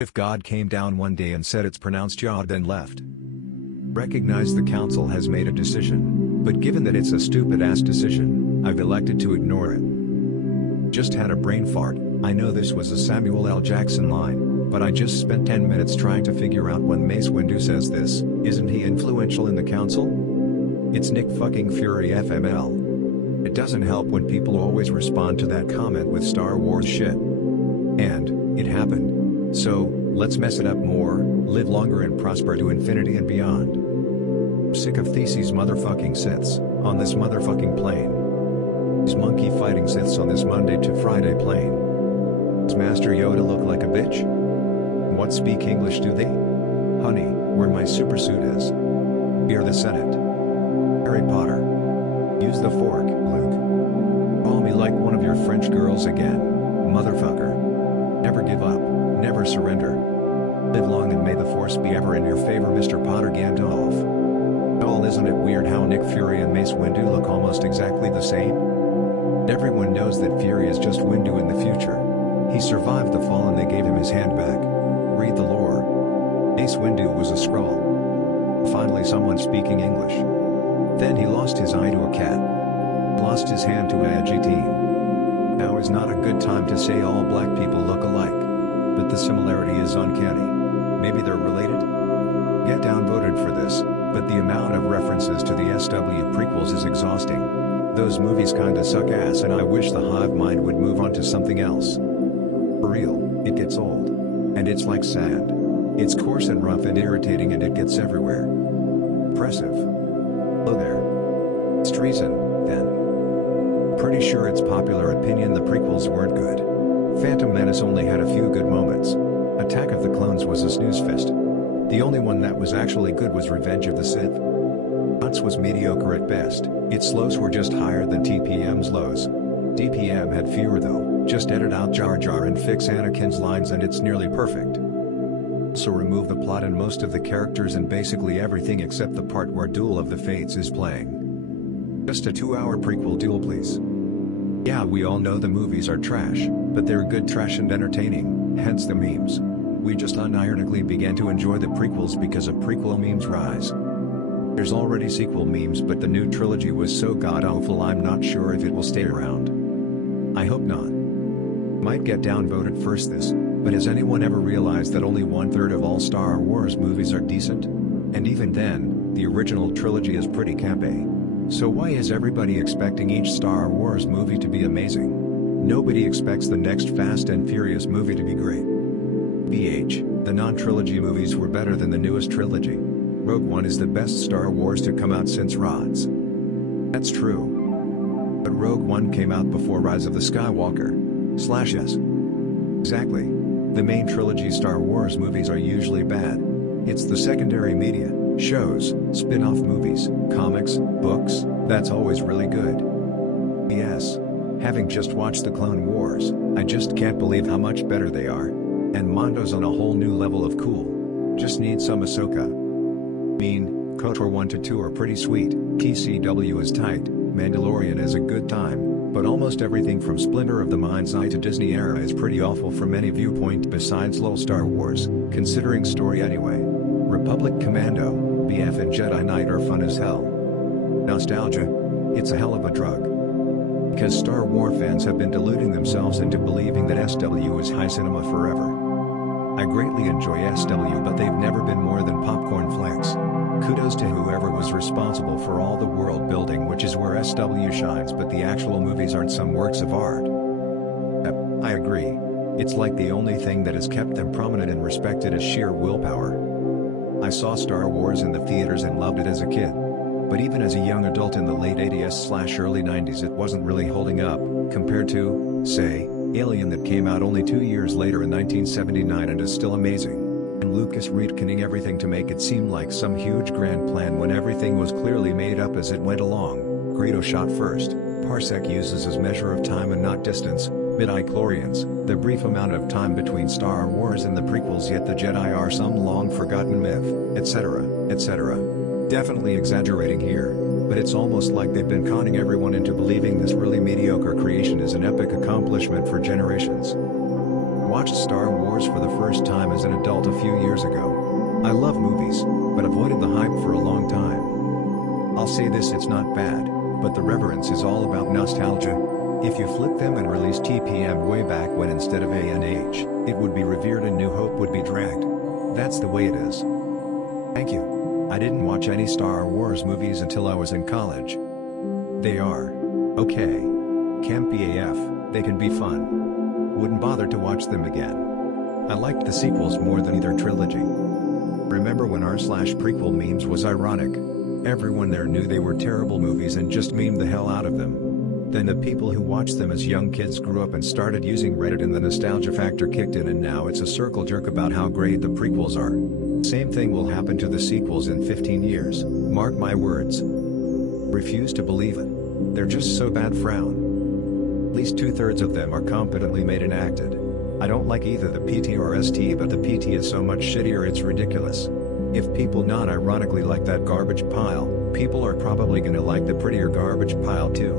If God came down one day and said it's pronounced Yod then left. Recognize the council has made a decision, but given that it's a stupid-ass decision, I've elected to ignore it. Just had a brain fart. I know this was a Samuel L. Jackson line, but I just spent 10 minutes trying to figure out when Mace Windu says this, isn't he influential in the council? It's Nick fucking Fury FML. It doesn't help when people always respond to that comment with Star Wars shit. And, it happened. So, let's mess it up more, live longer and prosper to infinity and beyond. Sick of Theses motherfucking Siths, on this motherfucking plane. These monkey fighting Siths on this Monday to Friday plane. Does Master Yoda look like a bitch? What speak English do they? Honey, where my supersuit is. Fear the Senate. Harry Potter. Use the fork, Luke. Call me like one of your French girls again, motherfucker. Never give up, never surrender. Live long and may the force be ever in your favor, Mr. Potter Gandalf. Isn't it weird how Nick Fury and Mace Windu look almost exactly the same? Everyone knows that Fury is just Windu in the future. He survived the fall and they gave him his hand back. Read the lore. Mace Windu was a Skrull. Finally someone speaking English. Then he lost his eye to a cat. Lost his hand to a edgy teen. Now is not a good time to say all black people look alike. But the similarity is uncanny. Maybe they're related? Get downvoted for this, but the amount of references to the SW prequels is exhausting. Those movies kinda suck ass and I wish the hive mind would move on to something else. For real, it gets old. And it's like sand. It's coarse and rough and irritating and it gets everywhere. Impressive. Hello there. It's treason, then. Pretty sure it's popular opinion the prequels weren't good. Phantom Menace only had a few good moments. Attack of the Clones was a snooze fest. The only one that was actually good was Revenge of the Sith. Huts was mediocre at best, its lows were just higher than TPM's lows. DPM had fewer though, just edit out Jar Jar and fix Anakin's lines and it's nearly perfect. So remove the plot and most of the characters and basically everything except the part where Duel of the Fates is playing. Just a 2-hour prequel duel please. Yeah, we all know the movies are trash, but they're good trash and entertaining, hence the memes. We just unironically began to enjoy the prequels because of prequel memes rise. There's already sequel memes but the new trilogy was so god-awful I'm not sure if it will stay around. I hope not. Might get downvoted first this, but has anyone ever realized that only 1/3 of all Star Wars movies are decent? And even then, the original trilogy is pretty campy. So why is everybody expecting each Star Wars movie to be amazing? Nobody expects the next Fast and Furious movie to be great. BH, the non-trilogy movies were better than the newest trilogy. Rogue One is the best Star Wars to come out since Rod's. That's true. But Rogue One came out before Rise of the Skywalker/yes. Exactly. The main trilogy Star Wars movies are usually bad. It's the secondary media, shows, spin-off movies, comics, books, that's always really good. Yes. Having just watched the Clone Wars, I just can't believe how much better they are. And Mondo's on a whole new level of cool. Just need some Ahsoka. KOTOR 1 to 2 are pretty sweet, TCW is tight, Mandalorian is a good time, but almost everything from Splinter of the Mind's Eye to Disney era is pretty awful from any viewpoint besides lol Star Wars, considering story anyway. Republic Commando, BF and Jedi Knight are fun as hell. Nostalgia? It's a hell of a drug. Because Star Wars fans have been deluding themselves into believing that SW is high cinema forever. I greatly enjoy SW but they've never been more than popcorn flicks. Kudos to whoever was responsible for all the world building which is where SW shines but the actual movies aren't some works of art. Yep, I agree. It's like the only thing that has kept them prominent and respected is sheer willpower. I saw Star Wars in the theaters and loved it as a kid. But even as a young adult in the late 80s/early 90s it wasn't really holding up, compared to, say, Alien that came out only 2 years later in 1979 and is still amazing. And Lucas retconning everything to make it seem like some huge grand plan when everything was clearly made up as it went along. Greedo shot first, parsec uses as measure of time and not distance, midi-chlorians, the brief amount of time between Star Wars and the prequels yet the Jedi are some long forgotten myth, etc., etc. Definitely exaggerating here, but it's almost like they've been conning everyone into believing this really mediocre creation is an epic accomplishment for generations. watched Star Wars for the first time as an adult a few years ago. I love movies, but avoided the hype for a long time. I'll say this, it's not bad, but the reverence is all about nostalgia. If you flip them and release TPM way back when instead of ANH, it would be revered and New Hope would be dragged. That's the way it is. Thank you. I didn't watch any Star Wars movies until I was in college. They are okay. Campy AF, they can be fun. Wouldn't bother to watch them again. I liked the sequels more than either trilogy. Remember when r/prequel memes was ironic? Everyone there knew they were terrible movies and just memed the hell out of them. Then the people who watched them as young kids grew up and started using Reddit and the nostalgia factor kicked in, and now it's a circle jerk about how great the prequels are. Same thing will happen to the sequels in 15 years, mark my words. Refuse to believe it. They're just so bad, frown. At least 2/3 of them are competently made and acted. I don't like either the PT or ST, but the PT is so much shittier it's ridiculous. If people not ironically like that garbage pile, people are probably gonna like the prettier garbage pile too.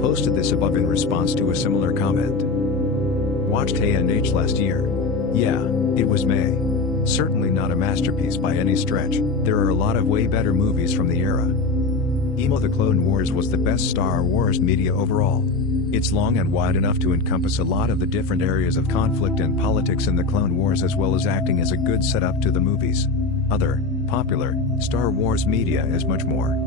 Posted this above in response to a similar comment. Watched ANH last year. Yeah, it was May. Certainly not a masterpiece by any stretch, there are a lot of way better movies from the era. Emo the Clone Wars was the best Star Wars media overall. It's long and wide enough to encompass a lot of the different areas of conflict and politics in the Clone Wars, as well as acting as a good setup to the movies. Other, popular, Star Wars media is much more.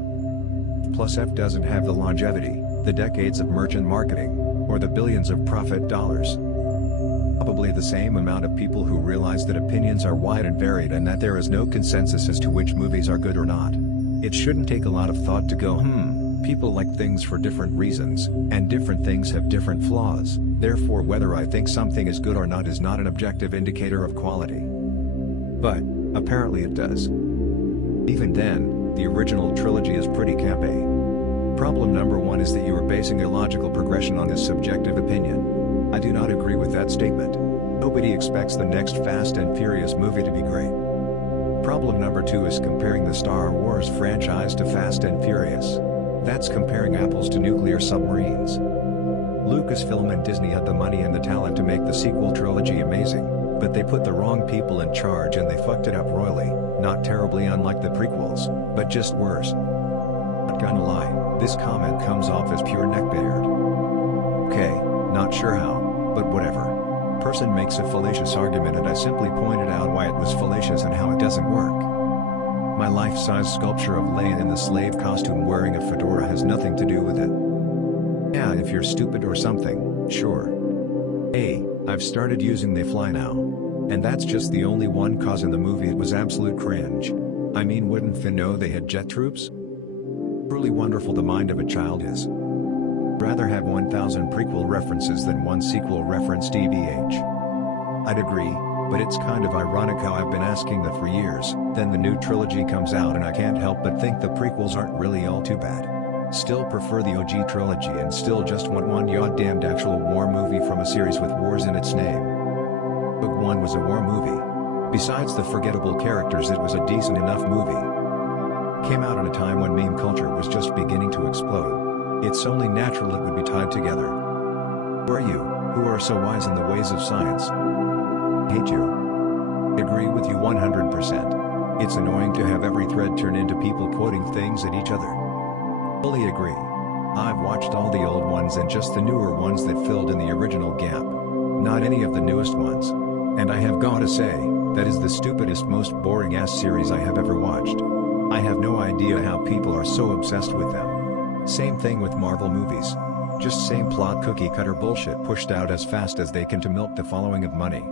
Plus F doesn't have the longevity, the decades of merchant marketing, or the billions of profit dollars. Probably the same amount of people who realize that opinions are wide and varied and that there is no consensus as to which movies are good or not. It shouldn't take a lot of thought to go, people like things for different reasons, and different things have different flaws, therefore whether I think something is good or not is not an objective indicator of quality. But, apparently it does. Even then, the original trilogy is pretty campy. Problem number one is that you are basing a logical progression on this subjective opinion. I do not agree with that statement. Nobody expects the next Fast and Furious movie to be great. Problem number two is comparing the Star Wars franchise to Fast and Furious. That's comparing apples to nuclear submarines. Lucasfilm and Disney had the money and the talent to make the sequel trilogy amazing, but they put the wrong people in charge and they fucked it up royally, not terribly unlike the prequels, but just worse. Not gonna lie, this comment comes off as pure neckbeard. Okay, not sure how, but whatever. Person makes a fallacious argument and I simply pointed out why it was fallacious and how it doesn't work. My life-size sculpture of Leia in the slave costume wearing a fedora has nothing to do with it. Yeah, if you're stupid or something, sure. Hey, I've started using They Fly now. And that's just the only one cause in the movie it was absolute cringe. I mean, wouldn't Finn know they had jet troops? Truly wonderful the mind of a child is. Rather have 1,000 prequel references than one sequel reference TBH. I'd agree, but it's kind of ironic how I've been asking that for years, then the new trilogy comes out and I can't help but think the prequels aren't really all too bad. Still prefer the OG trilogy and still just want one goddamned actual war movie from a series with wars in its name. Book 1 was a war movie. Besides the forgettable characters, it was a decent enough movie. Came out at a time when meme culture was just beginning to explode. It's only natural it would be tied together. Who are you, who are so wise in the ways of science? Hate you. Agree with you 100%. It's annoying to have every thread turn into people quoting things at each other. Fully agree. I've watched all the old ones and just the newer ones that filled in the original gap. Not any of the newest ones. And I have gotta say, that is the stupidest, most boring ass series I have ever watched. I have no idea how people are so obsessed with them. Same thing with Marvel movies. Just same plot cookie cutter bullshit pushed out as fast as they can to milk the following of money.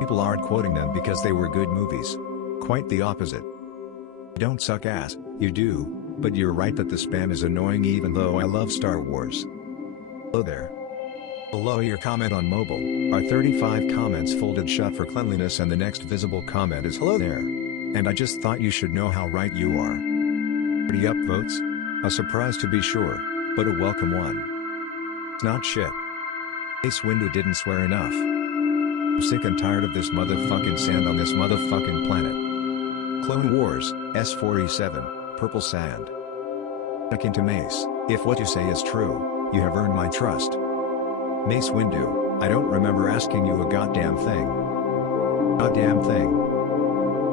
People aren't quoting them because they were good movies. Quite the opposite. You don't suck ass, you do, but you're right that the spam is annoying even though I love Star Wars. Hello there. Below your comment on mobile, are 35 comments folded shut for cleanliness and the next visible comment is hello there. And I just thought you should know how right you are. Pretty upvotes? A surprise to be sure, but a welcome one. It's not shit. Ace Windu didn't swear enough. I'm sick and tired of this motherfucking sand on this motherfucking planet. Clone Wars, S47, Purple Sand. Akin to Mace, if what you say is true, you have earned my trust. Mace Windu. I don't remember asking you a goddamn thing. Goddamn thing.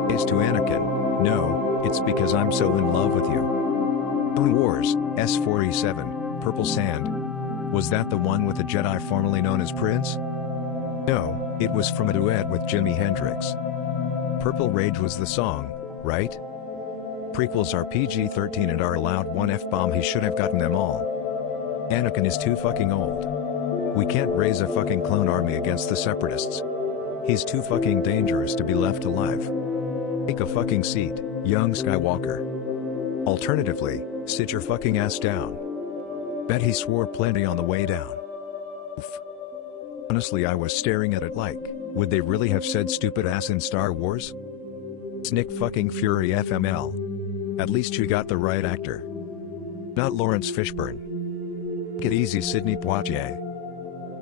Is to Anakin, no, it's because I'm so in love with you. Clone Wars, S-47, Purple Sand. Was that the one with the Jedi formerly known as Prince? No, it was from a duet with Jimi Hendrix. Purple Rage was the song, right? Prequels are PG-13 and are allowed one F-bomb. He should have gotten them all. Anakin is too fucking old. We can't raise a fucking clone army against the Separatists. He's too fucking dangerous to be left alive. Take a fucking seat, young Skywalker. Alternatively, sit your fucking ass down. Bet he swore plenty on the way down. Oof. Honestly, I was staring at it like, would they really have said stupid ass in Star Wars? It's Nick fucking Fury FML. At least you got the right actor. Not Lawrence Fishburne. Get easy, Sidney Poitier.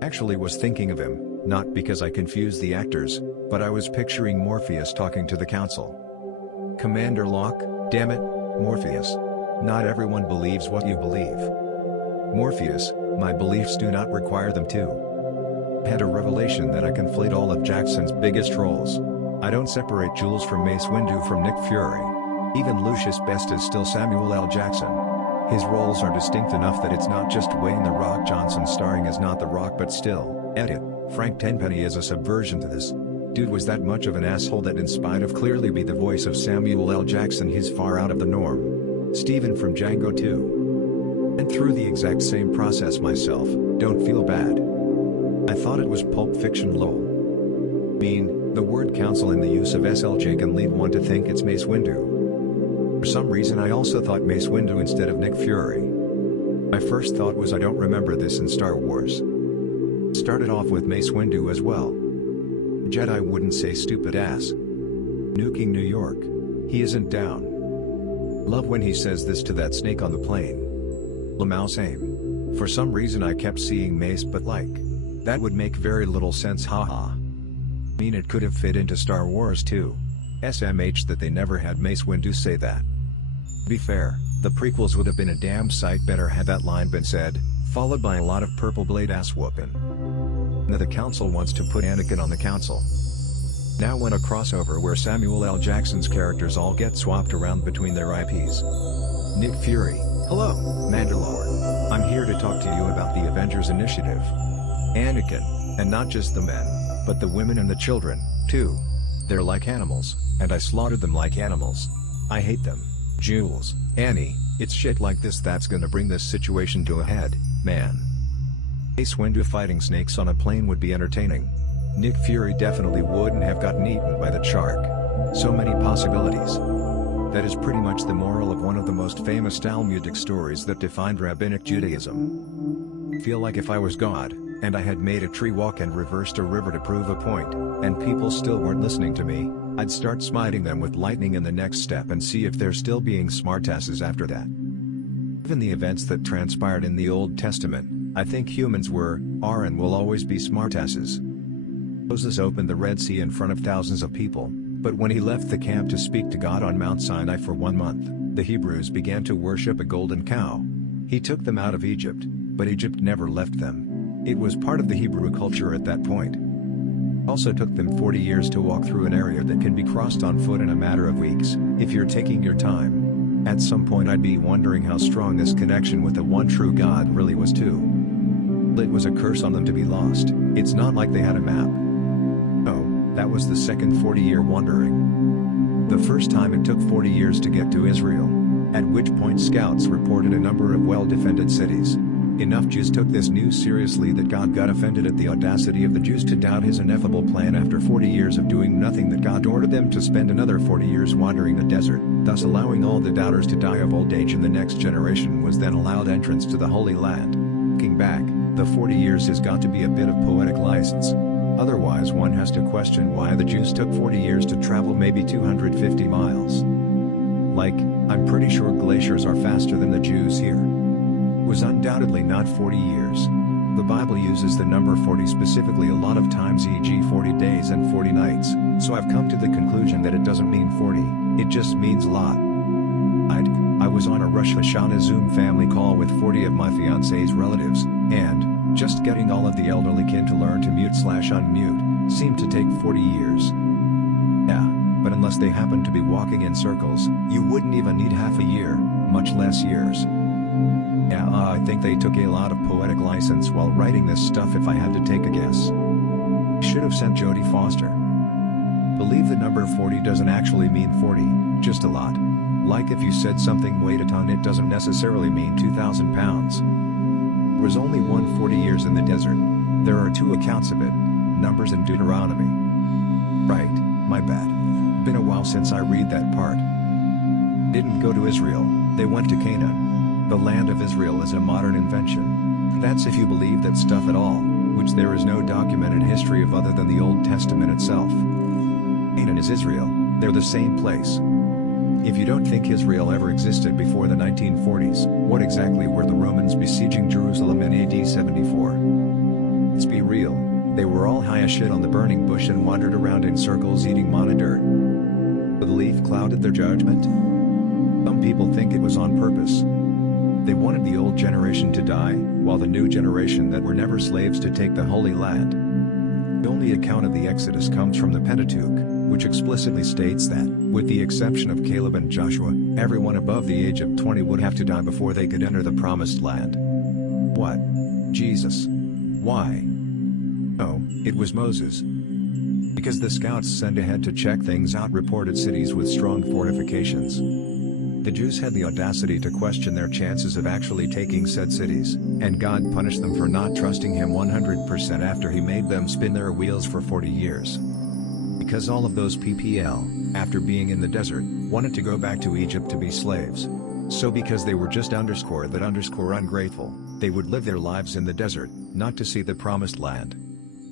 Actually was thinking of him, not because I confused the actors, but I was picturing Morpheus talking to the council. Commander Locke, damn it, Morpheus. Not everyone believes what you believe. Morpheus, my beliefs do not require them to. Had a revelation that I conflate all of Jackson's biggest roles. I don't separate Jules from Mace Windu from Nick Fury. Even Lucius Best is still Samuel L. Jackson. His roles are distinct enough that it's not just Dwayne "The Rock" Johnson starring as not The Rock, but still, edit, Frank Tenpenny is a subversion to this. Dude was that much of an asshole that in spite of clearly be the voice of Samuel L. Jackson, he's far out of the norm. Steven from Django 2. And through the exact same process myself, don't feel bad. I thought it was Pulp Fiction lol. The word council in the use of SLJ can lead one to think it's Mace Windu. For some reason I also thought Mace Windu instead of Nick Fury. My first thought was I don't remember this in Star Wars. Started off with Mace Windu as well. Jedi wouldn't say stupid ass. Nuking New York. He isn't down. Love when he says this to that snake on the plane. Lamau same. For some reason I kept seeing Mace, but like, that would make very little sense, haha. It could have fit into Star Wars too. SMH that they never had Mace Windu say that. Be fair, the prequels would have been a damn sight better had that line been said, followed by a lot of purple blade ass whooping. Now the council wants to put Anakin on the council. Now when a crossover where Samuel L. Jackson's characters all get swapped around between their IPs. Nick Fury, hello, Mandalore. I'm here to talk to you about the Avengers Initiative. Anakin, and not just the men, but the women and the children, too. They're like animals, and I slaughtered them like animals. I hate them. Jules, Annie, it's shit like this that's gonna bring this situation to a head, man. Mace Windu fighting snakes on a plane would be entertaining. Nick Fury definitely wouldn't have gotten eaten by the shark. So many possibilities. That is pretty much the moral of one of the most famous Talmudic stories that defined Rabbinic Judaism. Feel like if I was God, and I had made a tree walk and reversed a river to prove a point, and people still weren't listening to me, I'd start smiting them with lightning in the next step and see if they're still being smartasses after that. Given the events that transpired in the Old Testament, I think humans were, are and will always be smartasses. Moses opened the Red Sea in front of thousands of people, but when he left the camp to speak to God on Mount Sinai for 1 month, the Hebrews began to worship a golden cow. He took them out of Egypt, but Egypt never left them. It was part of the Hebrew culture at that point. It also took them 40 years to walk through an area that can be crossed on foot in a matter of weeks, if you're taking your time. At some point I'd be wondering how strong this connection with the one true God really was too. It was a curse on them to be lost. It's not like they had a map. No, that was the second 40-year wandering. The first time it took 40 years to get to Israel, at which point scouts reported a number of well-defended cities. Enough Jews took this news seriously that God got offended at the audacity of the Jews to doubt his ineffable plan after 40 years of doing nothing, that God ordered them to spend another 40 years wandering the desert, thus allowing all the doubters to die of old age, and the next generation was then allowed entrance to the Holy Land. Looking back, the 40 years has got to be a bit of poetic license. Otherwise one has to question why the Jews took 40 years to travel maybe 250 miles. Like, I'm pretty sure glaciers are faster than the Jews here. Was undoubtedly not 40 years. The Bible uses the number 40 specifically a lot of times, e.g. 40 days and 40 nights, so I've come to the conclusion that it doesn't mean 40, it just means a lot. I was on a Rosh Hashanah Zoom family call with 40 of my fiance's relatives, and Just getting all of the elderly kin to learn to mute/unmute seemed to take 40 years. Yeah, but unless they happened to be walking in circles, you wouldn't even need half a year, much less years. Yeah, I think they took a lot of poetic license while writing this stuff if I had to take a guess. Should have sent Jodie Foster. Believe the number 40 doesn't actually mean 40, just a lot. Like if you said something weighed a ton, it doesn't necessarily mean 2,000 pounds. There was only 140 years in the desert. There are 2 accounts of it, Numbers and Deuteronomy. Right, my bad. Been a while since I read that part. Didn't go to Israel, they went to Canaan. The land of Israel is a modern invention. That's if you believe that stuff at all, which there is no documented history of other than the Old Testament itself. Canaan is Israel, they're the same place. If you don't think Israel ever existed before the 1940s, what exactly were the Romans besieging Jerusalem in AD 74? Let's be real, they were all high as shit on the burning bush and wandered around in circles eating manna dirt. The leaf clouded their judgment? Some people think it was on purpose. They wanted the old generation to die, while the new generation that were never slaves to take the Holy Land. The only account of the Exodus comes from the Pentateuch, which explicitly states that, with the exception of Caleb and Joshua, everyone above the age of 20 would have to die before they could enter the Promised Land. What? Jesus. Why? Oh, it was Moses. Because the scouts sent ahead to check things out reported cities with strong fortifications. The Jews had the audacity to question their chances of actually taking said cities, and God punished them for not trusting him 100% after he made them spin their wheels for 40 years. Because all of those PPL, after being in the desert, wanted to go back to Egypt to be slaves. So because they were just ungrateful, they would live their lives in the desert, not to see the Promised Land.